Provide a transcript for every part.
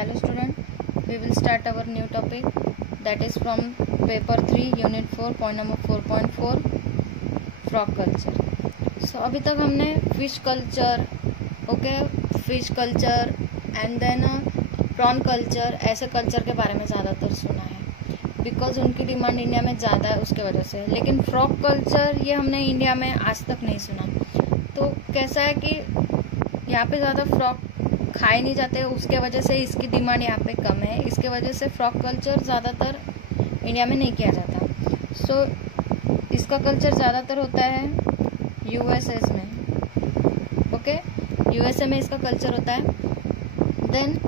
Hello student, we will start our new topic, that is from paper 3 unit 4 point number 4.4 frog culture. So अभी तक हमने fish culture, fish culture and then prawn culture, ऐसे culture के बारे में ज़्यादातर सुना है बिकॉज उनकी डिमांड इंडिया में ज़्यादा है उसके वजह से. लेकिन फ्रॉग कल्चर ये हमने इंडिया में आज तक नहीं सुना. तो कैसा है कि यहाँ पे ज़्यादा फ्रॉग खाए नहीं जाते, उसके वजह से इसकी डिमांड यहाँ पे कम है. इसके वजह से फ्रॉग कल्चर ज़्यादातर इंडिया में नहीं किया जाता. सो इसका कल्चर ज़्यादातर होता है यूएसए में. यूएसए में इसका कल्चर होता है. Then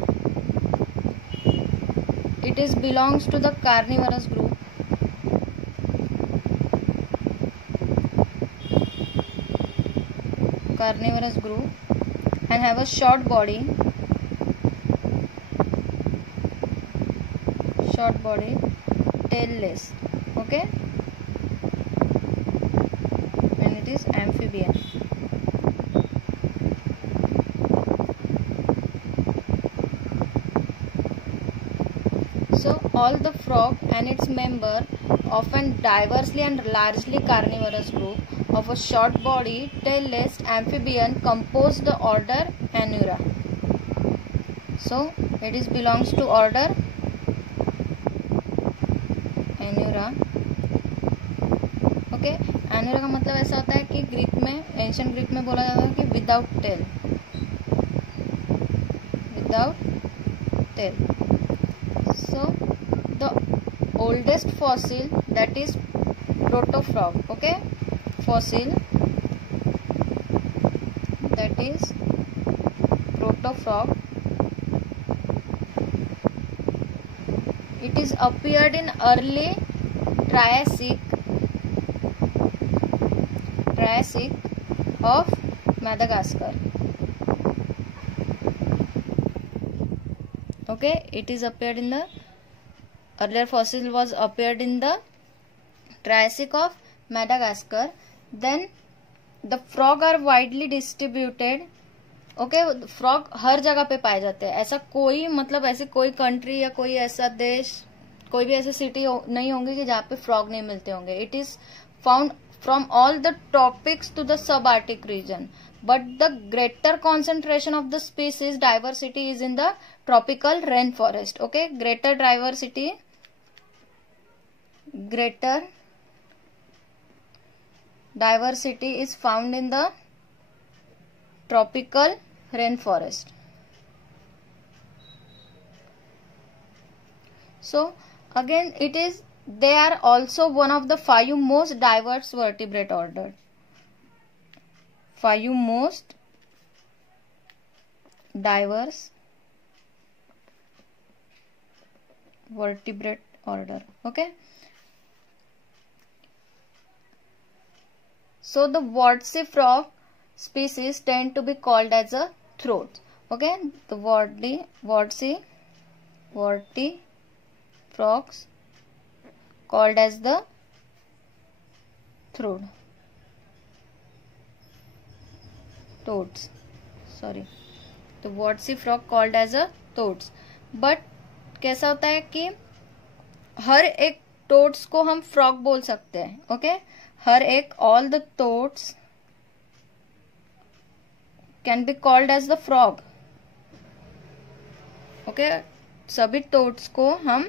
it is belongs to the carnivorous group. Carnivorous group and have a short body, tailless. Okay, and it is amphibian. So all the frog and its member, often diversely and largely carnivorous group of a short body tailless amphibian, compose the order Anura. So it is belongs to order Anura. Okay, Anura का मतलब ऐसा होता है कि Greek में, ancient Greek में बोला जाता है कि without tail. So the oldest fossil, that is protofrog. Okay, fossil that is protofrog. It is appeared in early Triassic of Madagascar. Okay, it is appeared in the earlier fossil was appeared in the Triassic of Madagascar. Then the frog are widely distributed. Okay, frog हर जगह पे पाए जाते हैं. ऐसा कोई मतलब ऐसे कोई कंट्री या कोई ऐसा देश, कोई भी ऐसी सिटी नहीं होंगी कि जहाँ पे फ्रॉग नहीं मिलते होंगे. It is found from all the tropics to the subarctic region, but the greater concentration of the species diversity is in the tropical rainforest. Okay, greater diversity is found in the tropical rainforest. So again they are also one of the 5 most diverse vertebrate order. 5 most diverse vertebrate order. Okay, so the wartsy frog species tend to be called as a throats. Okay, the warty frogs called as the toads. The wartsy frog called as a toads. But कैसा होता है कि हर एक toads को हम frog बोल सकते हैं. Okay, हर एक all the toads can be called as the frog. Okay, सभी toads को हम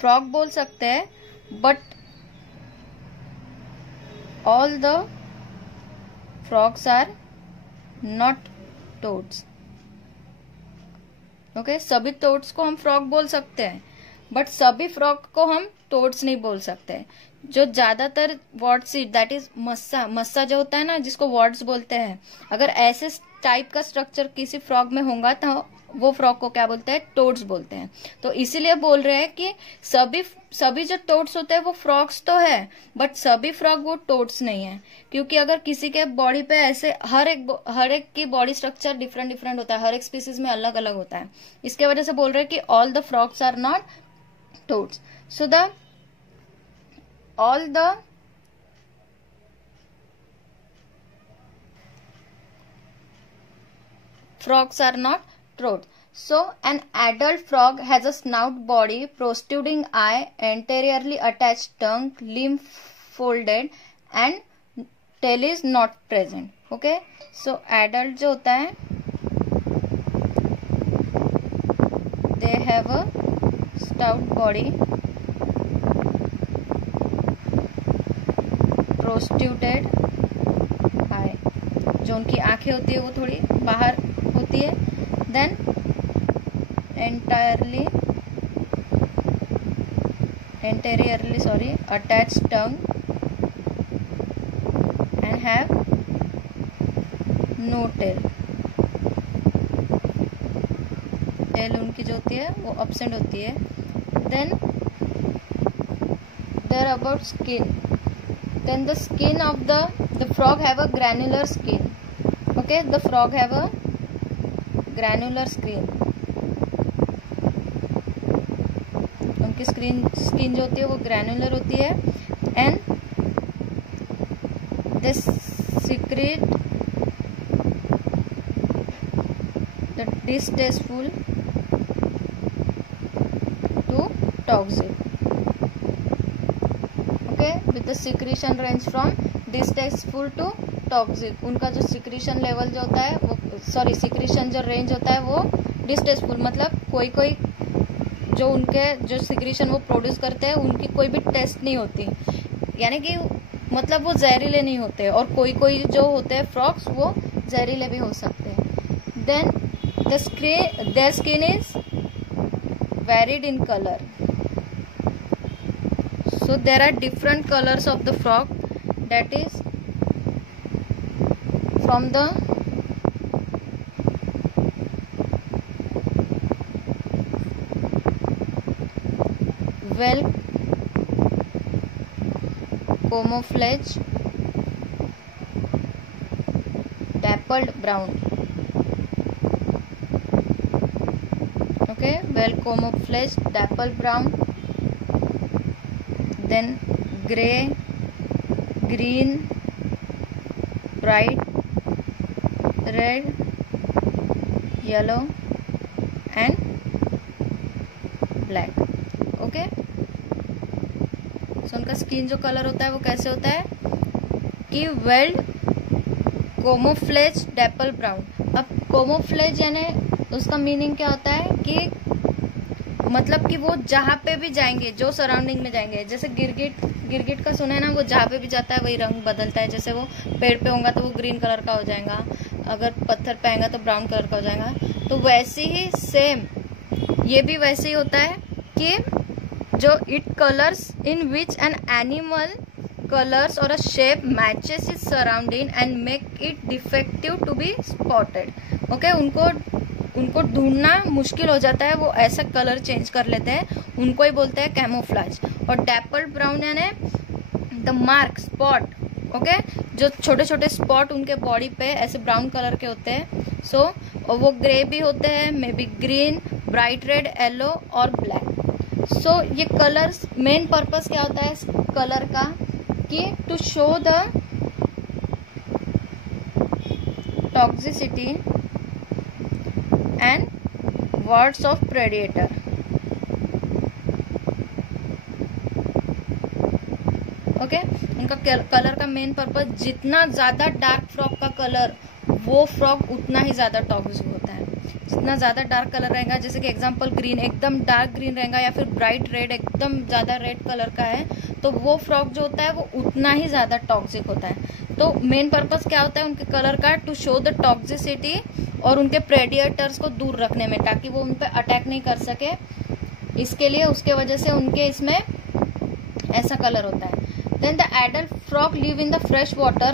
frog बोल सकते हैं. But all the frogs are not toads. Okay, सभी toads को हम frog बोल सकते हैं, but सभी frog को हम toads नहीं बोल सकते. जो ज्यादातर wartsy, that is मस्सा जो होता है ना, जिसको warts बोलते हैं, अगर ऐसे टाइप का स्ट्रक्चर किसी फ्रॉग में होगा तो वो फ्रॉग को क्या बोलते हैं? टोड्स बोलते हैं. तो इसीलिए बोल रहे हैं कि सभी जो टोड्स होते हैं वो फ्रॉग्स तो है, बट सभी फ्रॉग वो टोड्स नहीं है. क्योंकि अगर किसी के बॉडी पे ऐसे हर एक की बॉडी स्ट्रक्चर डिफरेंट होता है, हर एक स्पीसीज में अलग अलग होता है. इसके वजह से बोल रहे हैं कि all the frogs are not toads. So all the frogs are not toads. So an adult frog has a snout, body, protruding eye, anteriorly attached tongue, limb folded and tail is not present. Okay, so adult जो होता है they have a stout body, protruded eye, जो उनकी आंखें होती है वो थोड़ी बाहर होती है, then anteriorly attached tongue and have no tail. Tail उनकी जो होती है वो absent होती है. Then there about skin. Then the skin of the frog have a granular skin. Okay, the frog have a granular skin. उनकी skin जो होती है वो ग्रैनुलर होती है. And they secrete the distasteful to toxic. Okay, with the secretion range from distasteful to toxic. उनका जो secretion level जो होता है वो सिक्रीशन जो रेंज होता है वो डिस्टेस्टफुल, मतलब कोई कोई जो उनके जो सिक्रीशन वो प्रोड्यूस करते हैं उनकी कोई भी टेस्ट नहीं होती, यानी कि मतलब वो जहरीले नहीं होते, और कोई कोई जो होते हैं फ्रॉग्स वो जहरीले भी हो सकते हैं. Then their skin is varied in colour. So there are different colours of the frog, that is from the well camouflage, dappled brown. Okay, well camouflage, dappled brown, then gray, green, bright red, yellow and black. Okay, so उनका skin जो colour होता है वो कैसे होता है कि weld camouflage डैपल brown. अब कोमोफ्लेज यानी उसका मीनिंग क्या होता है कि मतलब कि वो जहाँ पे भी जाएंगे, जो सराउंडिंग में जाएंगे, जैसे गिरगिट का सुना है ना, वो जहाँ पे भी जाता है वही रंग बदलता है. जैसे वो पेड़ पे होगा तो वो ग्रीन कलर का हो जाएगा, अगर पत्थर पे आएगा तो ब्राउन कलर का हो जाएगा. तो वैसे ही सेम ये भी वैसे ही होता है कि जो it colours in which an animal colours और a shape matches is surrounding and make it defective to be spotted. Okay, उनको ढूंढना मुश्किल हो जाता है, वो ऐसा कलर चेंज कर लेते हैं, उनको ही बोलते हैं कैमोफ्लेज. और डैपल्ड ब्राउन यानी द मार्क स्पॉट. ओके, जो छोटे छोटे स्पॉट उनके बॉडी पे ऐसे ब्राउन कलर के होते हैं. सो और वो ग्रे भी होते हैं, may be green, bright red, yellow और ब्लैक. सो ये कलर्स मेन पर्पस क्या होता है इस कलर का कि to show the toxicity and words of predator. Okay, उनका कलर का मेन पर्पस, जितना ज्यादा डार्क फ्रॉग का कलर वो फ्रॉग उतना ही ज्यादा टॉक्सिक होता है. जितना ज्यादा डार्क कलर रहेगा, जैसे कि एग्जांपल ग्रीन एकदम डार्क ग्रीन रहेगा या फिर ब्राइट रेड एकदम ज्यादा रेड कलर का है, तो वो फ्रॉग जो होता है वो उतना ही ज्यादा टॉक्सिक होता है. तो मेन पर्पस क्या होता है उनके कलर का, टू शो द टॉक्सिसिटी और उनके प्रेडिएटर्स को दूर रखने में, ताकि वो उन पर अटैक नहीं कर सके. इसके लिए उसके वजह से उनके इसमें ऐसा कलर होता है. Then the adult frog live in the fresh water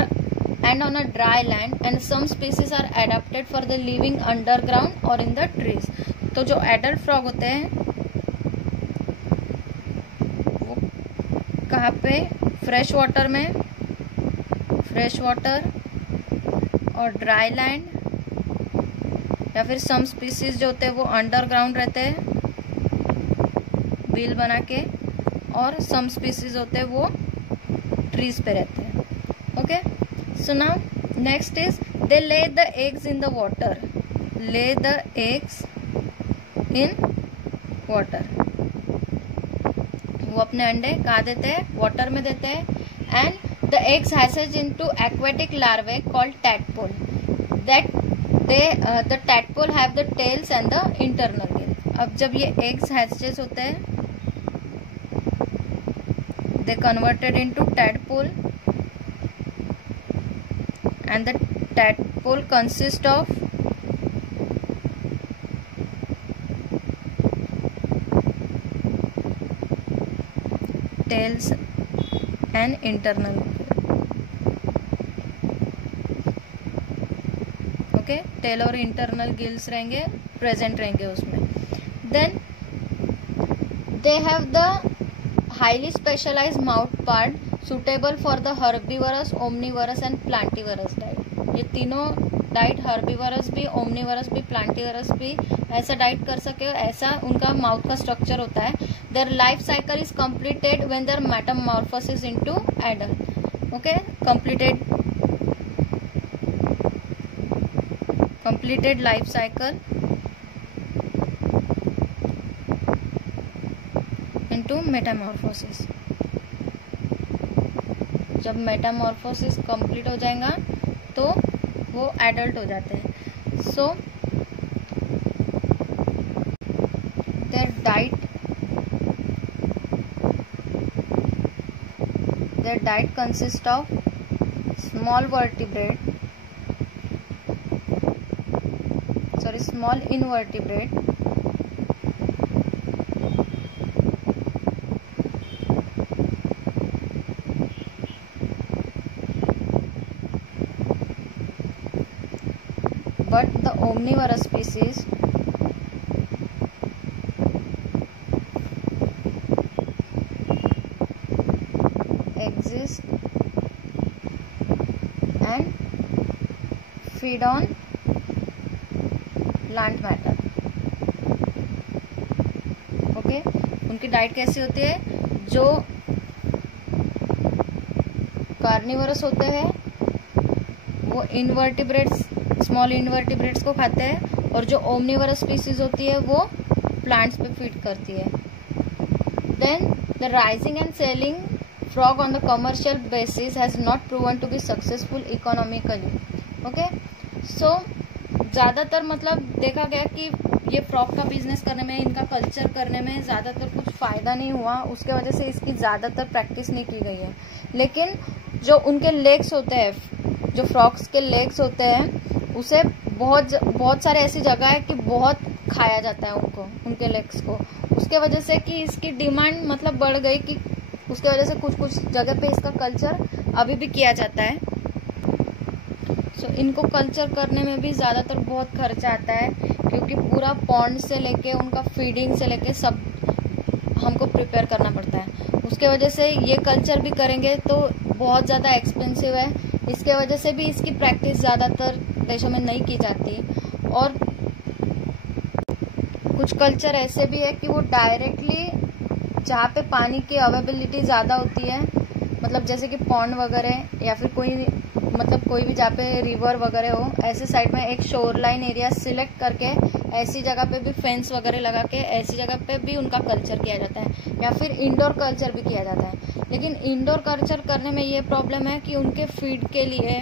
and on a dry land, and some species are adapted for the living underground or in the trees. तो जो adult frog होते हैं वो कहाँ पे, fresh water में, fresh water और dry land, या फिर some species जो होते हैं वो underground रहते हैं बिल बना के, और some species होते हैं वो ट्रीज पे रहते हैं. Okay, so now next is they lay the eggs in the water. Lay the eggs in water, वो अपने अंडे कहाँ देते हैं, वाटर में देते हैं. And the eggs hatches into aquatic larvae called tadpole, that the tadpole have the tails and the internal gill. अब जब ये एग्स हैचेस होते हैं, they converted into tadpole and the tadpole consists of tails and internal. Okay, tail और internal gills रहेंगे, present रहेंगे उसमें. Then they have the highly specialised mouth part suitable for the herbivorous, omnivorous and plantivorous diet. ये तीनों diet, herbivores भी, omnivorous भी, प्लांटीवरस भी, ऐसा डाइट कर सके, ऐसा उनका माउथ का स्ट्रक्चर होता है. Their life cycle is completed when their metamorphosis into adult. Okay, completed life cycle into metamorphosis. जब मेटामॉर्फोसिस कंप्लीट हो जाएगा तो वो एडल्ट हो जाते हैं. So their diet consists of small invertebrate, but the omnivorous species exist and feed on plant matter. Okay, उनकी diet कैसी होती है, जो कार्निवरस होते हैं वो इनवर्टिब्रेट्स, स्मॉल इनवर्टिब्रेट्स को खाते हैं, और जो ओमनीवरस स्पीसीज होती है वो प्लांट्स पे फीड करती है. Then the rising and selling frog on the commercial basis has not proven to be successful economically. Okay, so ज़्यादातर मतलब देखा गया कि ये फ्रॉग का बिजनेस करने में, इनका कल्चर करने में ज़्यादातर कुछ फ़ायदा नहीं हुआ, उसके वजह से इसकी ज़्यादातर प्रैक्टिस नहीं की गई है. लेकिन जो उनके लेग्स होते हैं, जो फ्रॉग्स के लेग्स होते हैं, उसे बहुत सारे ऐसी जगह है कि बहुत खाया जाता है उनको, उनके लेग्स को. उसके वजह से कि इसकी डिमांड मतलब बढ़ गई, कि उसके वजह से कुछ जगह पे इसका कल्चर अभी भी किया जाता है. सो इनको कल्चर करने में भी ज़्यादातर बहुत खर्चा आता है, क्योंकि पूरा पॉन्ड से लेके उनका फीडिंग से लेके सब हमको प्रिपेयर करना पड़ता है. उसके वजह से ये कल्चर भी करेंगे तो बहुत ज़्यादा एक्सपेंसिव है. इसके वजह से भी इसकी प्रैक्टिस ज़्यादातर देशों में नहीं की जाती. और कुछ कल्चर ऐसे भी है कि वो डायरेक्टली जहाँ पे पानी की अवेलेबिलिटी ज़्यादा होती है, मतलब जैसे कि पॉन्ड वगैरह या फिर कोई भी जहाँ पे रिवर वगैरह हो, ऐसे साइड में एक शोर लाइन एरिया सिलेक्ट करके ऐसी जगह पे भी फेंस वगैरह लगा के ऐसी जगह पे भी उनका कल्चर किया जाता है, या फिर इंडोर कल्चर भी किया जाता है. लेकिन इंडोर कल्चर करने में ये प्रॉब्लम है कि उनके फीड के लिए,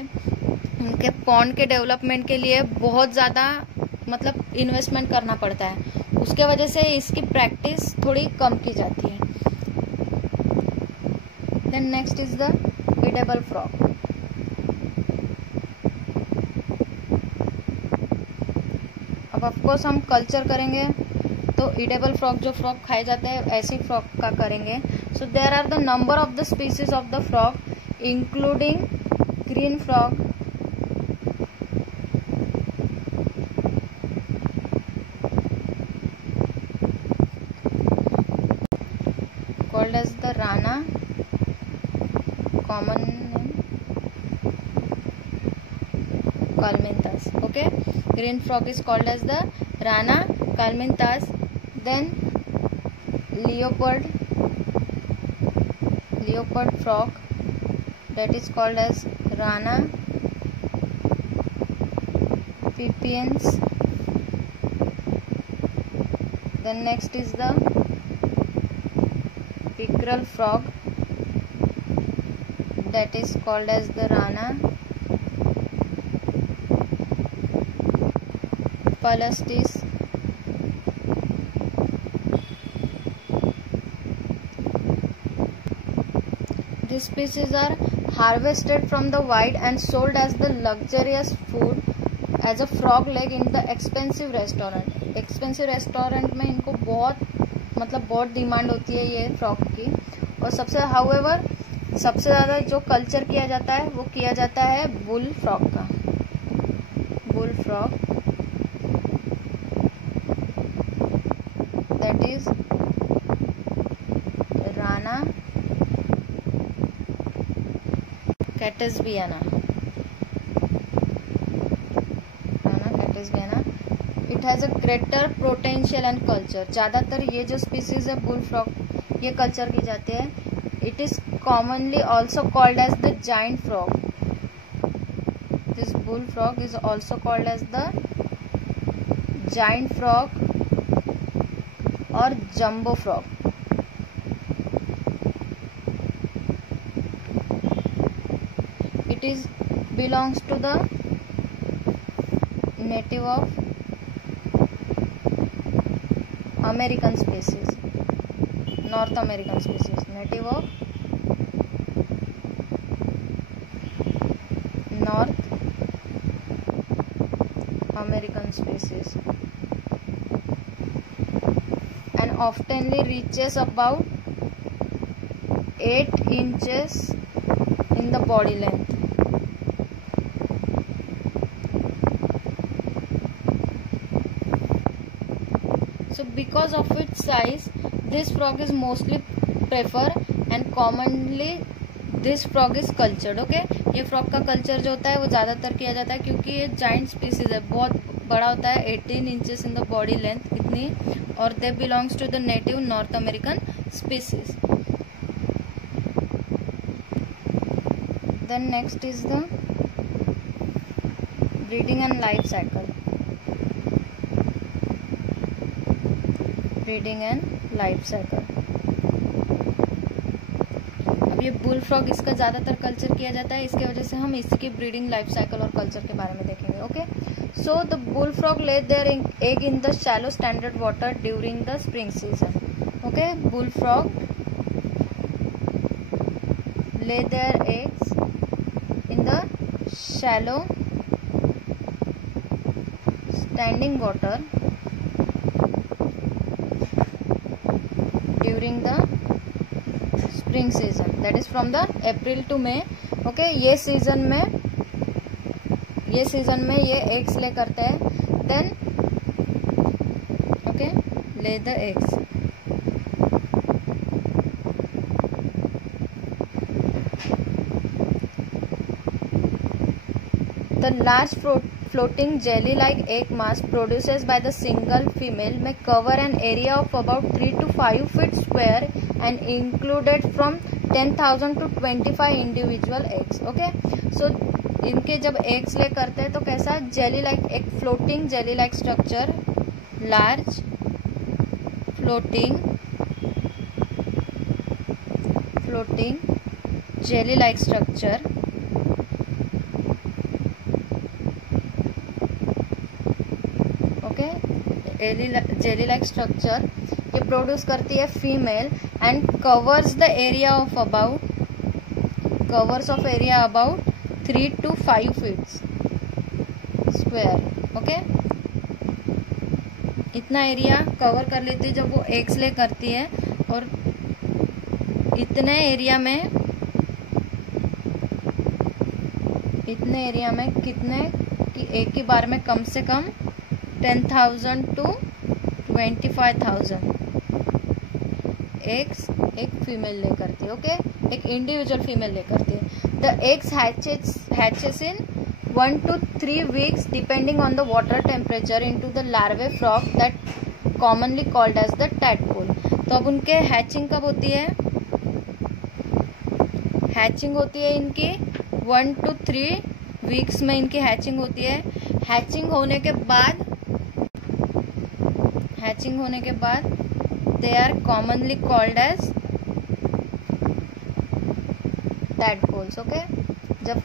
उनके पॉन्ड के डेवलपमेंट के लिए बहुत ज़्यादा मतलब इन्वेस्टमेंट करना पड़ता है. उसके वजह से इसकी प्रैक्टिस थोड़ी कम की जाती है. Then next is the edible frog. अब ऑफकोर्स हम कल्चर करेंगे तो ईडेबल फ्रॉग, जो फ्रॉग खाए जाते हैं ऐसी फ्रॉग का करेंगे. So there are the number of the species of the frog including green frog, called as the rana, common name calminthus. Okay, green frog is called as the rana calminthus. Then leopard frog, that is called as rana pipiens. Then next is the pickerel frog, that is called as the rana. Palastis, these species are harvested from the wild and sold as the luxurious food as a frog leg in the expensive restaurant. Expensive restaurant में इनको बहुत demand होती है ये frog की. और however सबसे ज़्यादा जो कल्चर किया जाता है वो किया जाता है बुल फ्रॉग का. Bull frog, that is Rana catesbeiana. It has a greater potential and culture. ज़्यादातर ये जो स्पीसीज है बुल फ्रॉग ये कल्चर की जाती है. It is commonly also called as the giant frog. This bull frog is also called as the giant frog और jumbo frog. It is belongs to the native of American species, North American species, native of North American species, and oftenly reaches about 8 inches in the body length. So because of its size, this frog is mostly preferred and commonly this frog is cultured. Okay, ये frog का culture जो होता है वो ज़्यादातर किया जाता है क्योंकि ये giant species है, बहुत बड़ा होता है, 18 inches in the body length इतनी, और they belongs to the native North American species. Then next is the breeding and life cycle. Breeding and life cycle. अब ये बुल फ्रॉग इसका ज़्यादातर कल्चर किया जाता है, इसके वजह से हम इसकी ब्रीडिंग लाइफ साइकिल और कल्चर के बारे में देखेंगे. Okay, so the bull frog lay their egg in the shallow standard water during the spring season. Okay, bull frog ले their eggs in the shallow standing water during the spring season, that is from the April to May. Okay, ये season में ये eggs ले करते हैं. Then okay, ले the eggs. The large floating jelly-like egg mass produced by the single female may cover an area of about 3 to 5 feet square and included from 10,000 to 25 individual eggs. Okay, so इनके जब eggs ले करते हैं तो कैसा jelly-like, एक floating jelly-like structure, large floating jelly-like structure. Jelly like structure ये produce करती है female and covers area of about 3 to 5 feet square. Okay, इतना एरिया कवर कर लेती है जब वो एग्स ले करती है. और इतने एरिया में कितने कि एक ही बार में कम से कम 10,000 to 25,000 एग्स एक फीमेल ले करती है. ओके, एक इंडिविजुअल फीमेल ले करती है. The eggs hatches in 1 to 3 weeks depending on the water temperature into the larvae frog that commonly called as the tadpole. तो अब उनके हैचिंग कब होती है? हैचिंग होती है इनकी 1 to 3 weeks में इनकी हैचिंग होती है. हैचिंग होने के बाद हैचिंग होने के बाद they are commonly called as tadpoles. Okay, जब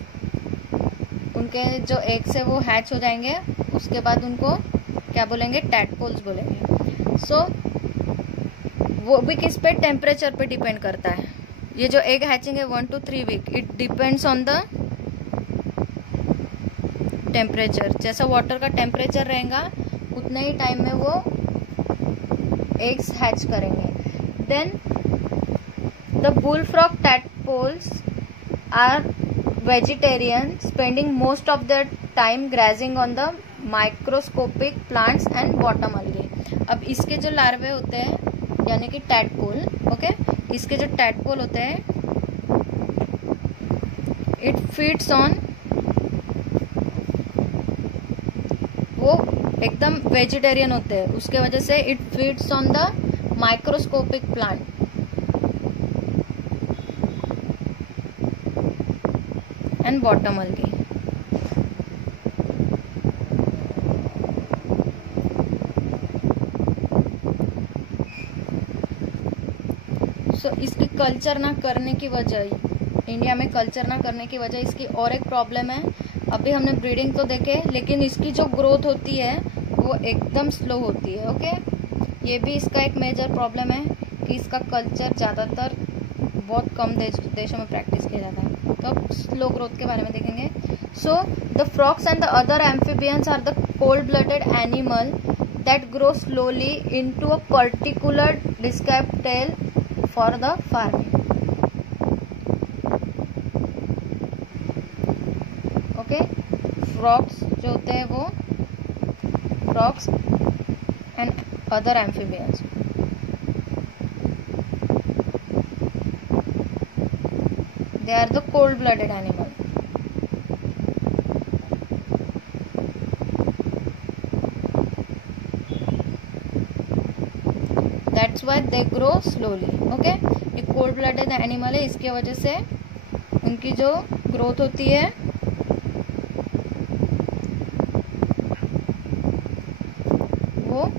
उनके जो एग से वो हैच हो जाएंगे उसके बाद उनको क्या बोलेंगे? टैडपोल्स बोलेंगे। सो वो भी किस पे? टेम्परेचर पे डिपेंड करता है। ये जो एग हैचिंग है 1 to 3 week, it depends on the temperature. जैसा वाटर का टेम्परेचर रहेगा उतने ही टाइम में वो एग्स हैच करेंगे। Then the bullfrog tadpoles are vegetarian, spending most of their time grazing on the microscopic plants and bottom algae. अब इसके जो लार्वे होते हैं यानी कि टैडपोल, ओके, इसके जो टैडपोल होते हैं इट फीड्स ऑन, वो एकदम वेजिटेरियन होते हैं, उसके वजह से it feeds on the microscopic plant and bottom अलगे। सो इसकी कल्चर ना करने की वजह, इंडिया में कल्चर ना करने की वजह इसकी और एक प्रॉब्लम है। अभी हमने ब्रीडिंग तो देखे, लेकिन इसकी जो ग्रोथ होती है वो एकदम स्लो होती है। ओके, ये भी इसका एक मेजर प्रॉब्लम है कि इसका कल्चर ज़्यादातर बहुत कम देशों में प्रैक्टिस किया जाता है। तो अब स्लो ग्रोथ के बारे में देखेंगे। So the frogs and the other amphibians are the cold blooded animal that grow slowly into a particular described tail for the farming. Okay, frogs जो होते हैं वो frogs and other amphibians, they are the cold blooded animal. That's why they grow slowly. Okay, ये cold blooded animal है, इसकी वजह से उनकी जो ग्रोथ होती है वो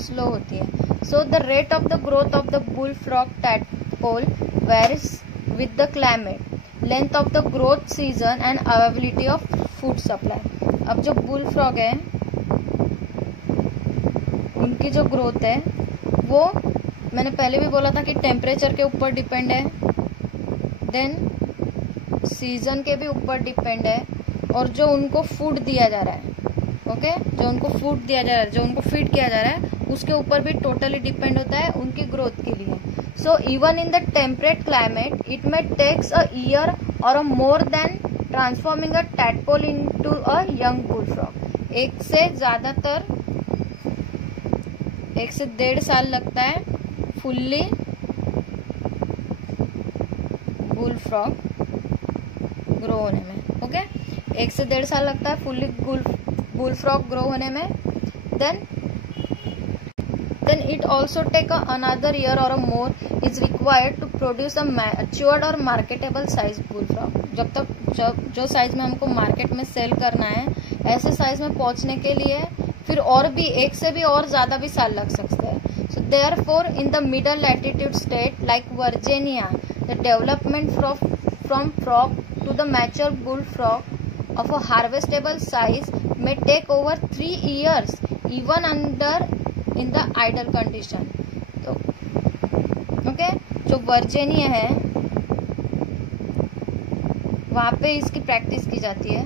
स्लो होती है। So the rate of the growth of the bullfrog tadpole varies with the climate, length of the growth season and availability of food supply. अब जो बुलफ्रॉग है उनकी जो ग्रोथ है वो मैंने पहले भी बोला था कि टेम्परेचर के ऊपर डिपेंड है, देन सीजन के भी ऊपर डिपेंड है, और जो उनको फूड दिया जा रहा है, ओके, जो उनको फूड दिया जा रहा है, जो उनको फीड किया जा रहा है उसके ऊपर भी टोटली डिपेंड होता है उनकी ग्रोथ के लिए। So even in the temperate climate it may takes a year और a more than transforming a tadpole into a young bullfrog. एक से 1.5 साल लगता है फुल्ली बुलफ्रॉग ग्रो होने में। ओके, 1 से 1.5 साल लगता है फुल्ली बुलफ्रॉग ग्रो होने में। Then it also take another year or more is required to produce a matured or marketable size bullfrog। जब तक जो साइज में हमको मार्केट में सेल करना है, ऐसे साइज में पहुंचने के लिए फिर और भी 1 से भी और ज्यादा भी साल लग सकते हैं। सो therefore in the middle latitude state like Virginia, the development from frog to the mature bullfrog of a harvestable size may take over 3 years even under in the idle condition। तो ओके, जो Virginia है वहाँ पे इसकी practice की जाती है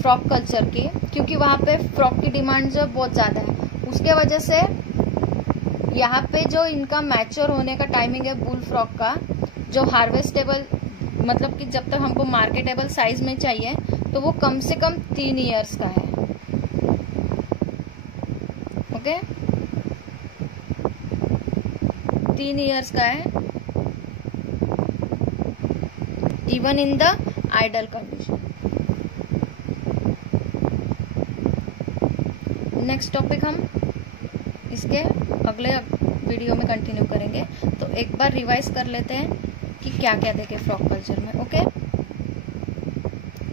frog culture की, क्योंकि वहाँ पे फ्रॉग की डिमांड जो बहुत ज़्यादा है, उसके वजह से यहाँ पे जो इनका मैच्योर होने का टाइमिंग है बुल फ्रॉग का, जो हार्वेस्टेबल मतलब कि जब तक हमको मार्केटेबल साइज में चाहिए तो वो कम से कम 3 इयर्स का है। ओके, 3 इयर्स का है even in the idle condition. Next topic हम इसके अगले वीडियो में कंटिन्यू करेंगे। तो एक बार रिवाइज कर लेते हैं कि क्या क्या देखे फ्रॉग कल्चर में। ओके,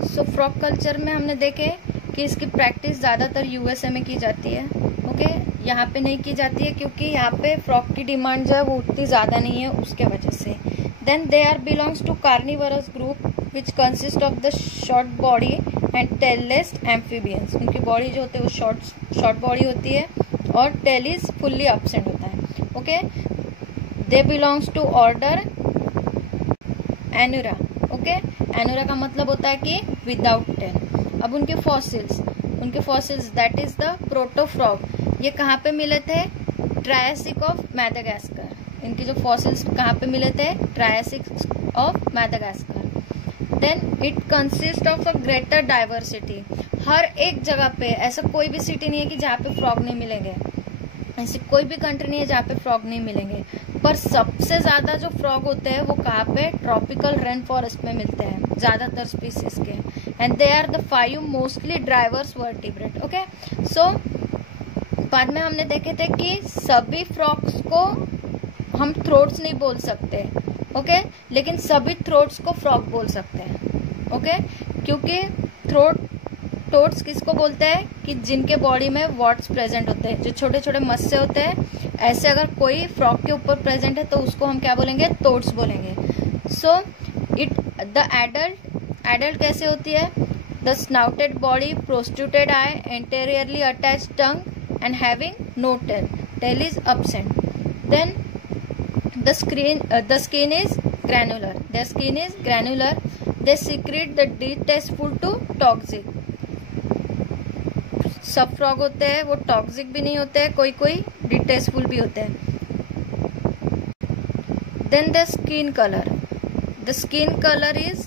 सो फ्रॉग कल्चर में हमने देखे कि इसकी प्रैक्टिस ज़्यादातर यूएसए में की जाती है। ओके, यहाँ पे नहीं की जाती है क्योंकि यहाँ पे फ्रॉग की डिमांड जो है वो उतनी ज़्यादा नहीं है, उसके वजह से। Then they are belongs to carnivorous group which consist of the short body and tailless amphibians. उनकी बॉडी जो होती है वो शॉर्ट बॉडी होती है और टेल इज फुल्ली एब्सेंट होता है। Okay, they belongs to order Anura. Okay, Anura का मतलब होता है कि विदाउट टेल। अब उनके fossils that is the protofrog, ये कहाँ पे मिले थे? Triassic of Madagascar. इनकी जो फॉसिल्स कहाँ पे मिले थे? Triassic of Madagascar. Then it consist of a greater diversity. हर एक जगह पे ऐसा कोई भी सिटी नहीं है कि जहाँ पे फ्रॉग नहीं मिलेंगे, ऐसी कोई भी कंट्री नहीं है जहाँ पे फ्रॉग नहीं मिलेंगे। पर सबसे ज्यादा जो फ्रॉग होते हैं वो कहाँ पे? ट्रॉपिकल रेन फॉरेस्ट में मिलते हैं ज्यादातर स्पीसीज के। And they are the 5 mostly drivers vertebrate. Okay, so बाद में हमने देखे थे कि सभी फ्रॉग्स को हम थ्रोट्स नहीं बोल सकते। ओके, लेकिन सभी थ्रोट्स को फ्रॉग बोल सकते हैं। ओके, क्योंकि थ्रोट्स किसको बोलते हैं? कि जिनके बॉडी में वॉट्स प्रेजेंट होते हैं, जो छोटे छोटे मस्से होते हैं, ऐसे अगर कोई फ्रॉग के ऊपर प्रेजेंट है तो उसको हम क्या बोलेंगे? थ्रोट्स बोलेंगे। सो द एडल्ट कैसे होती है? The snouted body, protruded eye, anteriorly attached tongue and having no tail is absent. Then the skin is granular. Their skin is granular. They secrete the distasteful to toxic. सब frog होते हैं वो toxic भी नहीं होते हैं, कोई डिटेस्टफुल भी होते हैं। Then the skin color is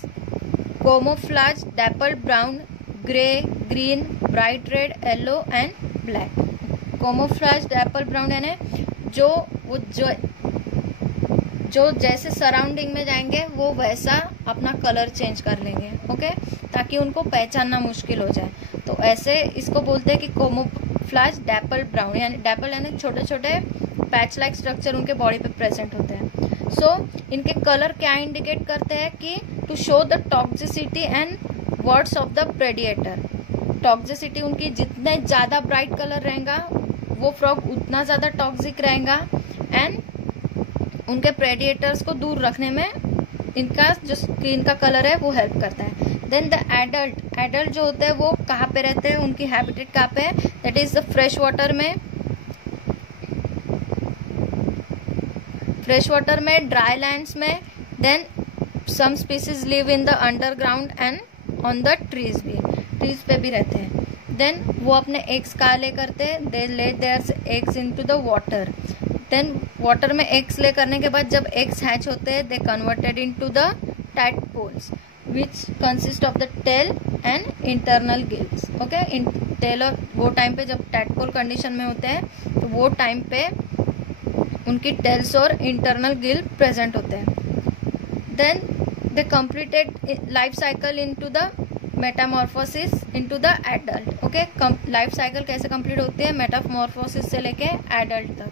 camouflage, dapple brown, gray, green, bright red, yellow and black. Camouflage dapple brown यानी जो जैसे सराउंडिंग में जाएंगे वो वैसा अपना कलर चेंज कर लेंगे। ओके, ताकि उनको पहचानना मुश्किल हो जाए। तो ऐसे इसको बोलते हैं कि कैमोफ्लेज डैपल ब्राउन, यानी डैपल यानी छोटे छोटे पैच लाइक स्ट्रक्चर उनके बॉडी पे प्रेजेंट होते हैं। सो इनके कलर क्या इंडिकेट करते हैं? कि to show the toxicity and words of the predator. Toxicity उनकी जितने ज्यादा ब्राइट कलर रहेगा वो फ्रॉग उतना ज्यादा टॉक्सिक रहेगा एंड उनके प्रेडिएटर्स को दूर रखने में इनका जो स्किन का कलर है वो हेल्प करता है। देन द एडल्ट जो होते हैं वो कहाँ पे रहते हैं? उनकी हैबिटेट कहाँ पे है? That is the fresh water में, ड्राई लैंड्स में। Then some species live in the underground and on the trees पे भी रहते हैं। देन वो अपने एग्स कहाँ ले करते हैं? They lay their eggs into the water. Then water में एग्स ले करने के बाद जब एग्स हैच होते हैं they converted into the tadpoles which consist of the tail and internal gills. Okay, tail और वो टाइम पे जब टैडपोल कंडीशन में होते हैं तो वो टाइम पे उनकी टेल्स और इंटरनल गिल प्रेजेंट होते हैं। Then they completed life cycle into the metamorphosis into the adult. Okay, life cycle कैसे कंप्लीट होती है? मेटामॉर्फोसिस से लेके एडल्ट तक।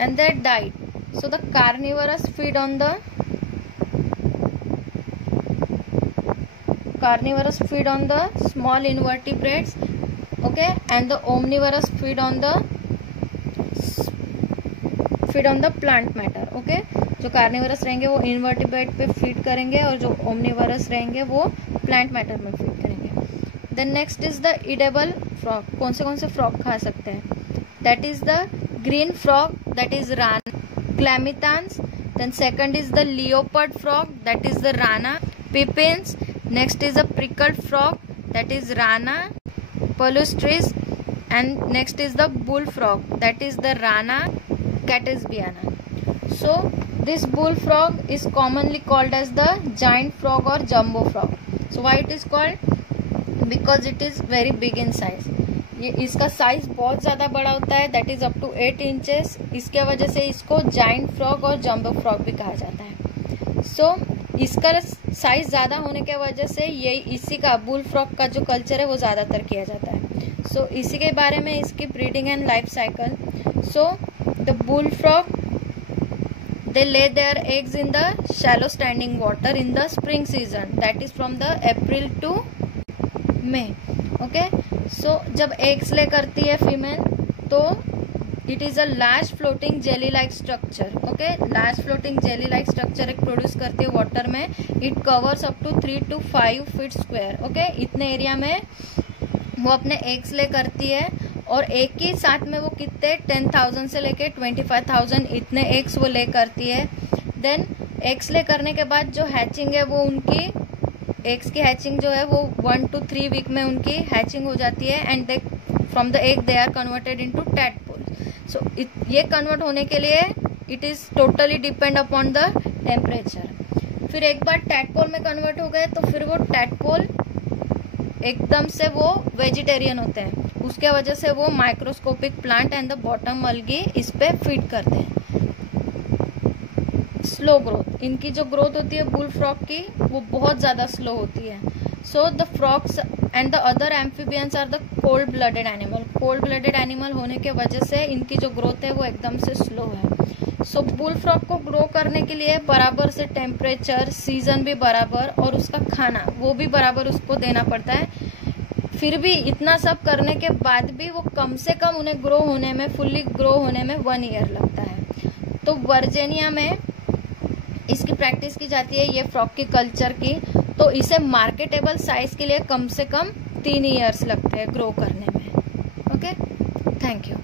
And they diet. So the carnivorous feed on the small invertebrates. Okay, and the omnivorous feed on the plant matter. Okay, जो carnivorous रहेंगे वो इनवर्टिब्रेट पे फीड करेंगे और जो ओमनिवरस रहेंगे वो प्लांट मैटर में फीड करेंगे। Then next is the edible frog. कौन से फ्रॉग खा सकते हैं? That is the green frog, that is clamitans. Then second is the leopard frog, that is the Rana pipiens. Next is the prickled frog, that is Rana palustris. And next is the bull frog, that is the Rana catesbeiana. So this bullfrog is commonly called as the giant frog or jumbo frog. So why it is called? Because it is very big in size. ये इसका size बहुत ज़्यादा बड़ा होता है, that is up to 8 inches. इसके वजह से इसको जाइंट फ्रॉग और जंबो फ्रॉग भी कहा जाता है. सो इसका साइज ज़्यादा होने के वजह से ये इसी का बुल फ्रॉग का जो कल्चर है वो ज़्यादातर किया जाता है. सो इसी के बारे में इसकी breeding and life cycle. So the bull frog they lay their eggs in the shallow standing water in the spring season, that is from the April to May. Okay. So जब एग्स ले करती है female तो it is a large floating jelly like structure, okay. Large floating jelly like structure एक produce करती है water में। It covers up to 3 to 5 feet square, okay. इतने area में वो अपने एग्स ले करती है और एक ही साथ में वो कितने 10,000 से लेके 25,000 इतने एग्स वो ले करती है। देन एग्स ले करने के बाद जो हैचिंग है वो उनकी एग्स की हैचिंग जो है वो 1 to 3 वीक में उनकी हैचिंग हो जाती है and they from the egg they are converted into tadpole. So ये कन्वर्ट होने के लिए it is totally depend upon the temperature. फिर एक बार टैडपोल में कन्वर्ट हो गए तो फिर वो टैडपोल एकदम से वो वेजिटेरियन होते हैं, उसके वजह से वो microscopic plant and the bottom algae इस पे फीड करते हैं। स्लो ग्रोथ, इनकी जो ग्रोथ होती है बुल फ्रॉग की वो बहुत ज्यादा स्लो होती है। So the frogs and the other amphibians are the cold blooded animal. Cold blooded animal होने के वजह से इनकी जो ग्रोथ है वो एकदम से स्लो है। सो बुल फ्रॉग को ग्रो करने के लिए बराबर से टेम्परेचर, सीजन भी बराबर और उसका खाना वो भी बराबर उसको देना पड़ता है। फिर भी इतना सब करने के बाद भी वो कम से कम उन्हें ग्रो होने में, फुल्ली ग्रो होने में 1 ईयर लगता है। तो वर्जीनिया में इसकी प्रैक्टिस की जाती है ये फ्रॉग की कल्चर की। तो इसे मार्केटेबल साइज के लिए कम से कम 3 ईयर्स लगते हैं ग्रो करने में, ओके। Thank you.